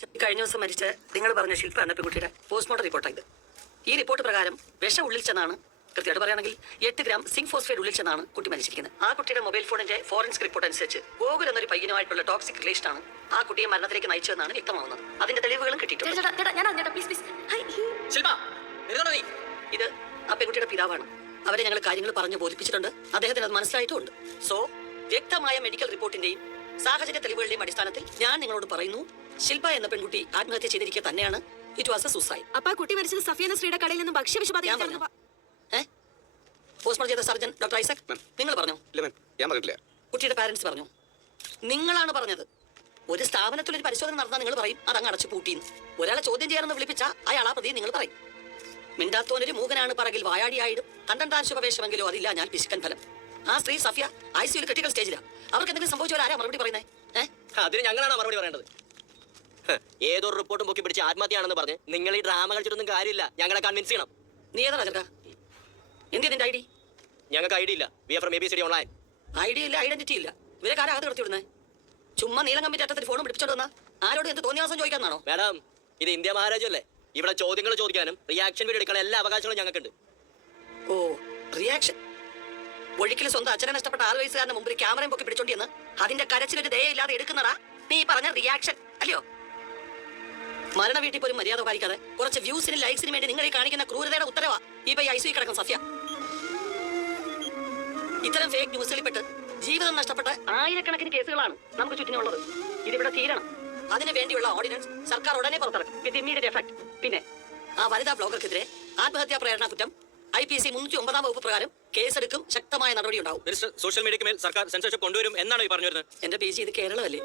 കഴിഞ്ഞ ദിവസം മരിച്ച നിങ്ങൾ പറഞ്ഞ ശില്പ എന്ന പെൺകുട്ടിയുടെ പോസ്റ്റ്മോർട്ടം റിപ്പോർട്ടായത്. ഈ റിപ്പോർട്ട് പ്രകാരം വിഷം ഉള്ളിൽ ചെന്നാണ്, കൃത്യമായിട്ട് പറയുകയാണെങ്കിൽ 8 ഗ്രാം സിങ്ക് ഫോസ്ഫേറ്റ് ഉള്ളിൽ ചെന്നാണ് കുട്ടി മരിച്ചിരിക്കുന്നത്. ആ കുട്ടിയുടെ മൊബൈൽ ഫോണിന്റെ ഫോറൻസിക് റിപ്പോർട്ട് അനുസരിച്ച് ഗോകുൽ എന്നൊരു പയ്യനുമായിട്ടുള്ള ടോക്സിക് റിലേഷൻ ആണ് ആ കുട്ടിയെ മരണത്തിലേക്ക് നയിച്ചതെന്നാണ് വ്യക്തമാവുന്നത്. അതിന്റെ തെളിവുകളും കിട്ടിയിട്ടുണ്ട്. ഇത് ആ പെൺകുട്ടിയുടെ പിതാവാണ്. അവരെ ഞങ്ങൾ കാര്യങ്ങൾ പറഞ്ഞു ബോധിപ്പിച്ചിട്ടുണ്ട്. അദ്ദേഹത്തിന് അത് മനസ്സിലായിട്ടുമുണ്ട്. സോ വ്യക്തമായ മെഡിക്കൽ റിപ്പോർട്ടിന്റെയും സാഹചര്യ തെളിവുകളുടെയും അടിസ്ഥാനത്തിൽ ഞാൻ നിങ്ങളോട് പറയുന്നു, ശില്പ എന്ന പെൺകുട്ടി ആത്മഹത്യ ചെയ്തിരിക്കുക തന്നെയാണ്. It was A suicide. അപ്പൊ കുട്ടി മരിച്ചത് സഫിയ നസ്രിയുടെ കടയിൽ നിന്ന് ഭക്ഷ്യവിഷബാധ. പോസ്റ്റ്മോർട്ടം ചെയ്ത സർജൻ ഡോക്ടർ ഐസക് നിങ്ങൾ പറഞ്ഞോ? ഞാൻ പറഞ്ഞില്ല. കുട്ടിയുടെ പാരന്റ്സ് പറഞ്ഞു. നിങ്ങളാണ് പറഞ്ഞത്. ഒരു സ്ഥാപനത്തിൽ ഒരു പരിശോധന നടന്നാൽ നിങ്ങൾ പറയും അതങ്ങ് അടച്ചു പൂട്ടിന്ന്. ഒരാളെ ചോദ്യം ചെയ്യാനെന്ന് വിളിപ്പിച്ചാൽ അയാൾ ആ പ്രതി നിങ്ങൾ പറയും. മിണ്ടാത്തോനൊരു മൂകനാണ് പറകിൽ വായാടിയായിടും കണ്ടന്താൻ ശുഭവേഷമെങ്കിലോ അതില്ല ഞാൻ പിശുക്കൻ ഫലം. ആ സ്ത്രീ സഫിയ ICU ക്രിട്ടിക്കൽ സ്റ്റേജിലാണ്. അവർക്ക് എന്തെങ്കിലും സംഭവിച്ചാൽ ആരാ മറുപടി പറയുന്നത്? അതിന് ഞങ്ങളാണ് മറുപടി പറയേണ്ടത്. ഏതൊരു റിപ്പോർട്ടും പൊക്കി പിടിച്ച് ആത്മഹത്യയാണെന്ന് പറഞ്ഞ് നിങ്ങൾ ഈ ഡ്രാമ കളിച്ചിട്ടൊന്നും കാര്യമില്ല. ഞങ്ങളെ കൺവിൻസ് ചെയ്യണം. നീ ഏതാ ചെറുക്ക? എന്തിനാ നിന്റെ ID? ഞങ്ങൾക്ക് ID ഇല്ല. We are from ABCD online. ID ഇല്ല, ഐഡന്റിറ്റി ഇല്ല. ഇവരെ കാര്യം അകത്ത് കിടത്തി വിടുന്നത്. ചുമ്മാ നീളം കമ്പിന്റെ അറ്റത്തിൽ ഫോണും പിടിപ്പിച്ചോണ്ട് വന്നാ ആരോട് എന്ത് തോന്നിയാസം ചോദിക്കാന്നാണോ? മാഡം, ഇത് ഇന്ത്യ മഹാരാജ്യമല്ലേ. ഇവിടെ ചോദ്യങ്ങൾ ചോദിക്കാനും റിയാക്ഷൻ വീഡിയോ എടുക്കാനും എല്ലാ അവകാശങ്ങളും ഞങ്ങൾക്കുണ്ട്. ഓ, റിയാക്ഷൻ. ഒഴിക്കൽ സ്വന്തം അച്ഛനെ നഷ്ടപ്പെട്ട 6 വയസ്സുകാരന്റെ മുമ്പിൽ ക്യാമറയും പൊക്കി പിടിച്ചോണ്ടിയെന്ന് അതിന്റെ കരച്ചിലൊരു ദയയില്ലാതെ എടുക്കുന്നതാ നീ പറഞ്ഞ റിയാക്ഷൻ അല്ലയോ? മരണ വീട്ടിൽ പോലും മര്യാദ പാലിക്കാതെ കുറച്ച് വ്യൂസിനും ലൈക്സിനും വേണ്ടി നിങ്ങൾ ഈ കാണിക്കുന്ന ക്രൂരതയുടെ ഉത്തരവാ ഈ ICU കിടക്കും സഫ്യ. ഇത്തരം ഫേക്ക് ന്യൂസുകളിൽപ്പെട്ട് ജീവിതം നഷ്ടപ്പെട്ട ആയിരക്കണക്കിന് കേസുകളാണ് നമുക്ക് ചുറ്റിനുള്ളത്. ഇതിവിടെ തീരണം. അതിനു വേണ്ടിയുള്ള ഓർഡിനൻസ് സർക്കാർ ഉടനെ പുറത്തിറക്കും വിത്ത് ഇമ്മീഡിയറ്റ് എഫക്ട്. പിന്നെ ആ വനിതാ ബ്ലോഗർക്കെതിരെ ആത്മഹത്യാ പ്രേരണ കുറ്റം IPC 309 വകുപ്പ് പ്രകാരം കേസെടുക്കും. ശക്തമായ നടപടി ഉണ്ടാവും. സോഷ്യൽ മീഡിയയ്ക്ക് മേൽ സർക്കാർ സെൻസർഷിപ്പ് കൊണ്ടുവരും എന്നാണ് ഈ പറഞ്ഞു വരുന്നത്. എന്റെ PG, ഇത് കേരളമല്ലേ?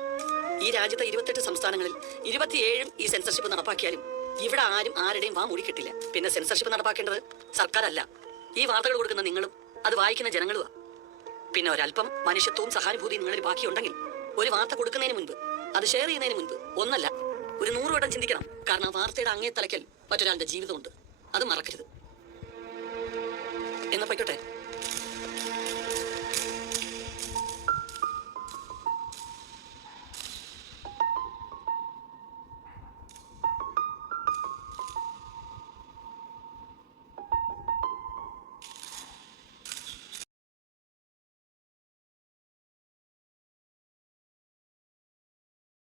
ഈ രാജ്യത്തെ 28 സംസ്ഥാനങ്ങളിൽ 27 ഈ സെൻസർഷിപ്പ് നടപ്പാക്കിയാലും ഇവിടെ ആരും ആരുടെയും വാ മൂടി കിട്ടില്ല. പിന്നെ സെൻസർഷിപ്പ് നടപ്പാക്കേണ്ടത് സർക്കാരല്ല, ഈ വാർത്തകൾ കൊടുക്കുന്ന നിങ്ങളും അത് വായിക്കുന്ന ജനങ്ങളുമാണ്. പിന്നെ ഒരല്പം മനുഷ്യത്വവും സഹാനുഭൂതിയും നിങ്ങളിൽ ബാക്കിയുണ്ടെങ്കിൽ ഒരു വാർത്ത കൊടുക്കുന്നതിന് മുൻപ്, അത് ഷെയർ ചെയ്യുന്നതിന് മുൻപ് ഒന്നല്ല ഒരു 100 വട്ടം ചിന്തിക്കണം. കാരണം വാർത്തയുടെ അങ്ങേ തലയ്ക്കൽ മറ്റൊരാളുടെ ജീവിതമുണ്ട്. അത് മറക്കരുത്. എന്നാ പോയിക്കോട്ടെ.